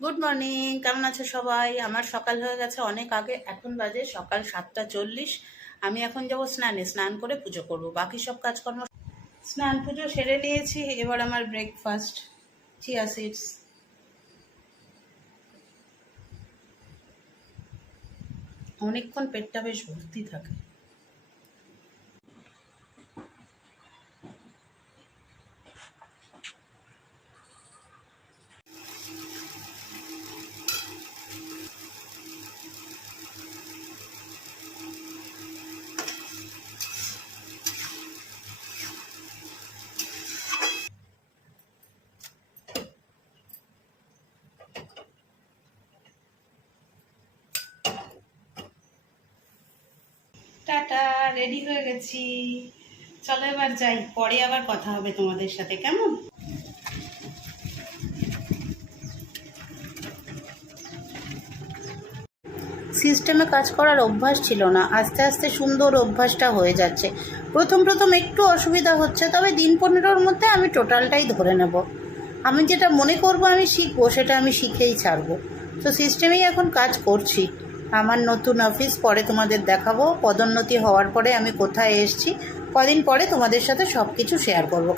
Good morning, কেমন আছে সবাই? আমার সকাল হয়ে গেছে অনেক আগে, এখন বাজে সকাল 7টা 40। আমি এখন যাব স্নানে, স্নান করে পুজো করব। বাকি সব কাজকর্ম স্নান পুজো সেরে নিয়েছি। এবার আমার ব্রেকফাস্ট, চিয়া সিডস। অনেকক্ষণ পেটটা বেশ ভর্তি থাকে। টাটা, রেডি হয়ে গেছি। চলো এবার যাই, পরে আবার কথা হবে তোমাদের সাথে, কেমন? সিস্টেমে কাজ করার অভ্যাস ছিল না, আস্তে আস্তে সুন্দর অভ্যাসটা হয়ে যাচ্ছে। প্রথম প্রথম একটু অসুবিধা হচ্ছে, তবে দিন 15-র মধ্যে আমি টোটালটাই ধরে নেব। আমি যেটা মনে করব আমি শিখবো, সেটা আমি শিখেই ছাড়বো। তো সিস্টেমেই এখন কাজ করছি। আমার নতুন অফিস পরে তোমাদের দেখাবো, পদোন্নতি হওয়ার পরে আমি কোথায় এসেছি, কদিন পরে তোমাদের সাথে সব কিছু শেয়ার করবো।